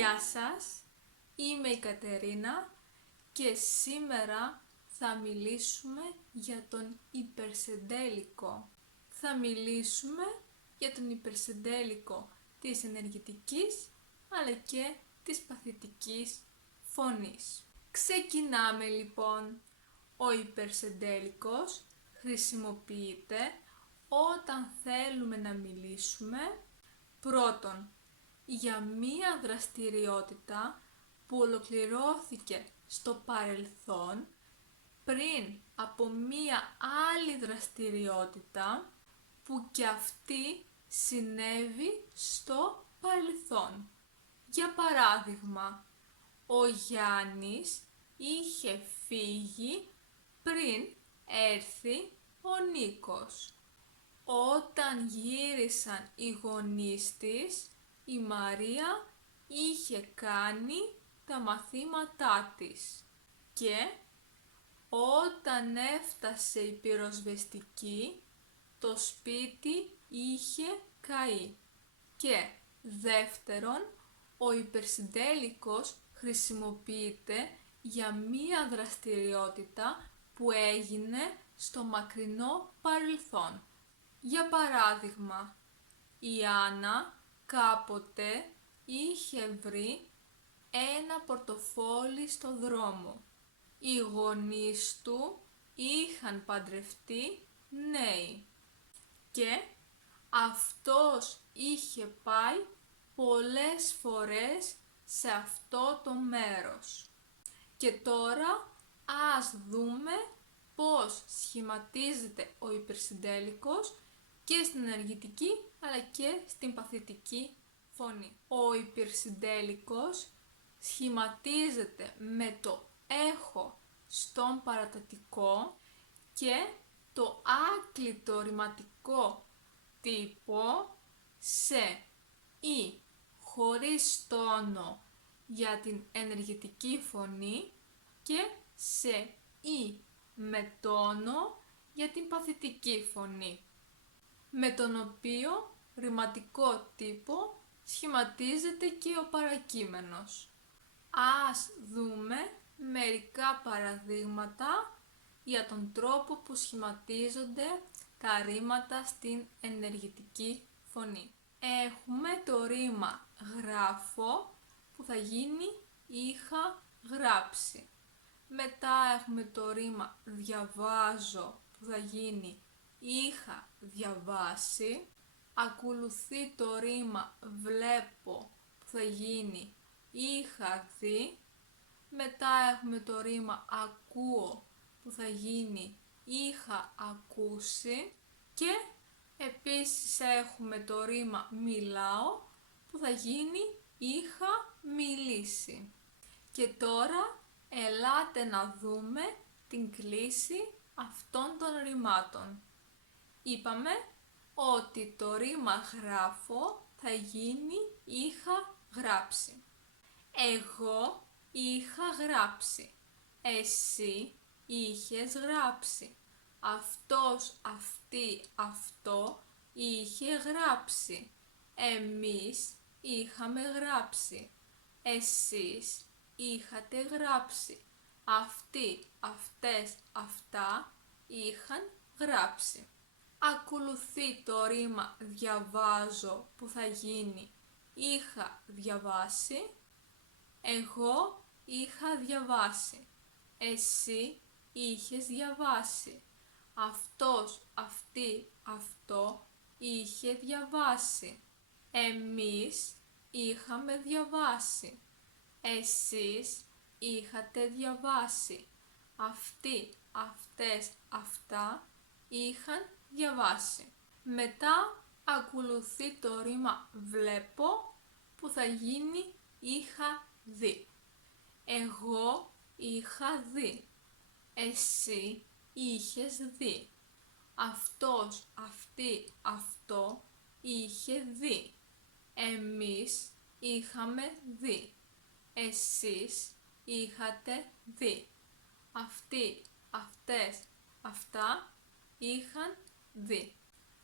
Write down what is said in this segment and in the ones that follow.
Γεια σας, είμαι η Κατερίνα και σήμερα θα μιλήσουμε για τον υπερσεντέλικο. Θα μιλήσουμε για τον υπερσεντέλικο της ενεργητικής αλλά και της παθητικής φωνής. Ξεκινάμε λοιπόν. Ο υπερσεντέλικος χρησιμοποιείται όταν θέλουμε να μιλήσουμε πρώτον για μία δραστηριότητα που ολοκληρώθηκε στο παρελθόν πριν από μία άλλη δραστηριότητα που και αυτή συνέβη στο παρελθόν. Για παράδειγμα, ο Γιάννης είχε φύγει πριν έρθει ο Νίκος. Όταν γύρισαν οι γονείς της, η Μαρία είχε κάνει τα μαθήματά της και όταν έφτασε η πυροσβεστική, το σπίτι είχε καεί. Και δεύτερον, ο υπερσυντέλικος χρησιμοποιείται για μία δραστηριότητα που έγινε στο μακρινό παρελθόν. Για παράδειγμα, η Άννα κάποτε είχε βρει ένα πορτοφόλι στο δρόμο. Οι γονείς του είχαν παντρευτεί νέοι και αυτός είχε πάει πολλές φορές σε αυτό το μέρος. Και τώρα ας δούμε πώς σχηματίζεται ο υπερσυντέλικος και στην ενεργητική αλλά και στην παθητική φωνή. Ο υπερσυντέλικος σχηματίζεται με το έχω στον παρατατικό και το άκλητο ρηματικό τύπο σε ή χωρίς τόνο για την ενεργητική φωνή και σε ή με τόνο για την παθητική φωνή, με τον οποίο ρηματικό τύπο σχηματίζεται και ο παρακείμενος. Ας δούμε μερικά παραδείγματα για τον τρόπο που σχηματίζονται τα ρήματα στην ενεργητική φωνή. Έχουμε το ρήμα γράφω που θα γίνει είχα γράψει. Μετά έχουμε το ρήμα διαβάζω που θα γίνει είχα διαβάσει. Ακολουθεί το ρήμα βλέπω που θα γίνει είχα δει. Μετά έχουμε το ρήμα ακούω που θα γίνει είχα ακούσει. Και επίσης έχουμε το ρήμα μιλάω που θα γίνει είχα μιλήσει. Και τώρα ελάτε να δούμε την κλίση αυτών των ρημάτων. Είπαμε ότι το ρήμα γράφω θα γίνει είχα γράψει. Εγώ είχα γράψει. Εσύ είχες γράψει. Αυτός, αυτή, αυτό είχε γράψει. Εμείς είχαμε γράψει. Εσείς είχατε γράψει. Αυτοί, αυτές, αυτά είχαν γράψει. Ακολουθεί το ρήμα διαβάζω που θα γίνει είχα διαβάσει. Εγώ είχα διαβάσει. Εσύ είχες διαβάσει. Αυτός, αυτή, αυτό είχε διαβάσει. Εμείς είχαμε διαβάσει. Εσείς είχατε διαβάσει. Αυτοί, αυτές, αυτά είχαν διαβάσει. Μετά ακολουθεί το ρήμα βλέπω που θα γίνει είχα δει. Εγώ είχα δει. Εσύ είχες δει. Αυτός, αυτή, αυτό είχε δει. Εμείς είχαμε δει. Εσείς είχατε δει. Αυτοί, αυτές, αυτά είχαν δει.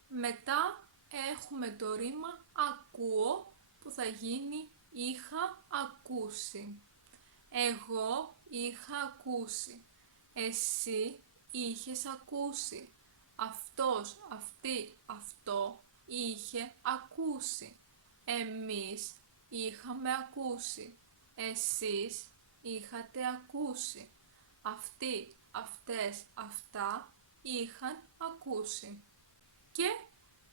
Μετά έχουμε το ρήμα ακούω που θα γίνει είχα ακούσει. Εγώ είχα ακούσει. Εσύ είχες ακούσει. Αυτός, αυτή, αυτό είχε ακούσει. Εμείς είχαμε ακούσει. Εσείς είχατε ακούσει. Αυτοί, αυτές, αυτά είχαν ακούσει. Και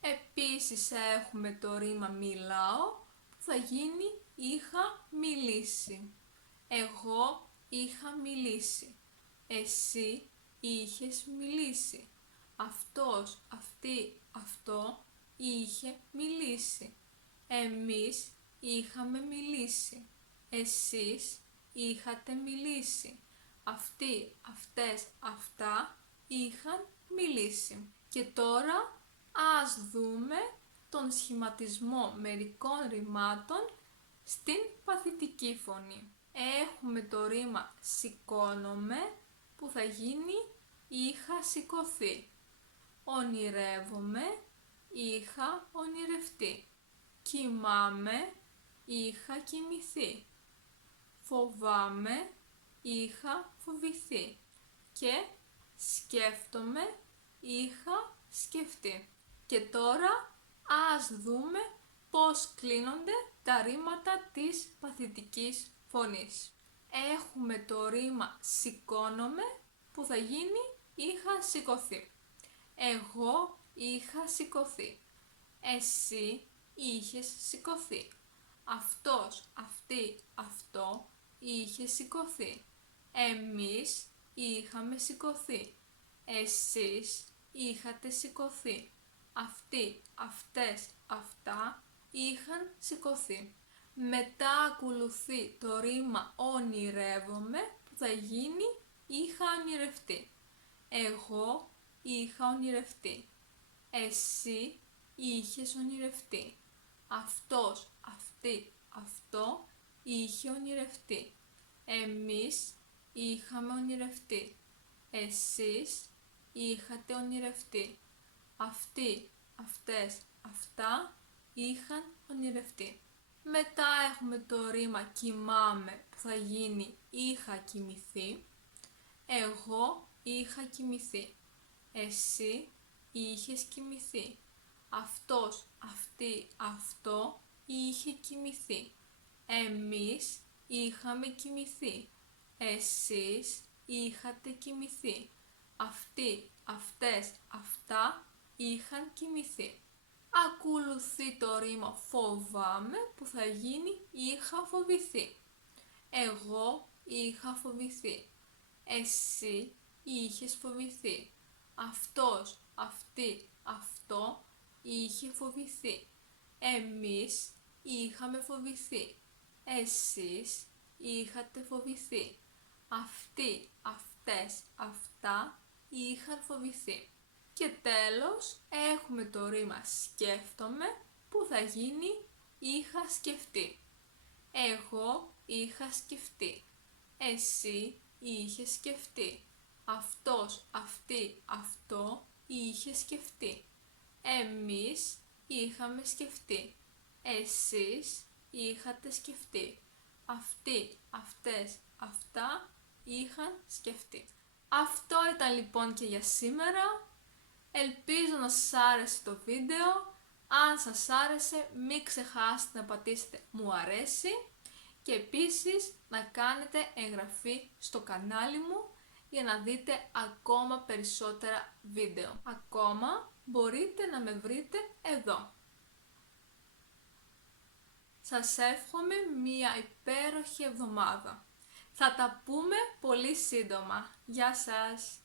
επίσης έχουμε το ρήμα μιλάω που θα γίνει είχα μιλήσει. Εγώ είχα μιλήσει. Εσύ είχες μιλήσει. Αυτός, αυτή, αυτό είχε μιλήσει. Εμείς είχαμε μιλήσει. Εσείς είχατε μιλήσει. Αυτοί, αυτές, αυτά είχαν μιλήσει. Και τώρα ας δούμε τον σχηματισμό μερικών ρημάτων στην παθητική φωνή. Έχουμε το ρήμα σηκώνομαι που θα γίνει είχα σηκωθεί. Ονειρεύομαι, είχα ονειρευτεί. Κοιμάμαι, είχα κοιμηθεί. Φοβάμαι, είχα φοβηθεί. Και σκέφτομαι, είχα σκεφτεί. Και τώρα ας δούμε πώς κλείνονται τα ρήματα της παθητικής φωνής. Έχουμε το ρήμα σηκώνομαι που θα γίνει είχα σηκωθεί. Εγώ είχα σηκωθεί. Εσύ είχες σηκωθεί. Αυτός, αυτή, αυτό είχε σηκωθεί. Εμείς είχαμε σηκωθεί. Εσείς είχατε σηκωθεί. Αυτοί, αυτές, αυτά είχαν σηκωθεί. Μετά ακολουθεί το ρήμα ονειρεύομαι που θα γίνει είχα ονειρευτεί. Εγώ είχα ονειρευτεί. Εσύ είχες ονειρευτεί. Αυτός, αυτή, αυτό είχε ονειρευτεί. Εμείς είχαμε ονειρευτεί. Εσείς είχατε ονειρευτεί. Αυτοί, αυτές, αυτά είχαν ονειρευτεί. Μετά έχουμε το ρήμα κοιμάμαι που θα γίνει είχα κοιμηθεί. Εγώ είχα κοιμηθεί. Εσύ είχες κοιμηθεί. Αυτός, αυτή, αυτό είχε κοιμηθεί. Εμείς είχαμε κοιμηθεί. Εσείς είχατε κοιμηθεί. Αυτοί, αυτές, αυτά είχαν κοιμηθεί. Ακολουθεί το ρήμα φοβάμαι που θα γίνει είχα φοβηθεί. Εγώ είχα φοβηθεί. Εσύ είχες φοβηθεί. Αυτός, αυτή, αυτό είχε φοβηθεί. Εμείς είχαμε φοβηθεί. Εσείς είχατε φοβηθεί. Αυτοί, αυτές, αυτά είχαν φοβηθεί. Και τέλος έχουμε το ρήμα σκέφτομαι που θα γίνει είχα σκεφτεί. Εγώ είχα σκεφτεί. Εσύ είχε σκεφτεί. Αυτός, αυτή, αυτό είχε σκεφτεί. Εμείς είχαμε σκεφτεί. Εσείς είχατε σκεφτεί. Αυτοί, αυτές, αυτά είχαν σκεφτεί. Αυτό ήταν λοιπόν και για σήμερα. Ελπίζω να σας άρεσε το βίντεο. Αν σας άρεσε μην ξεχάσετε να πατήσετε μου αρέσει και επίσης να κάνετε εγγραφή στο κανάλι μου για να δείτε ακόμα περισσότερα βίντεο. Ακόμα μπορείτε να με βρείτε εδώ. Σας εύχομαι μία υπέροχη εβδομάδα. Θα τα πούμε πολύ σύντομα. Γεια σας!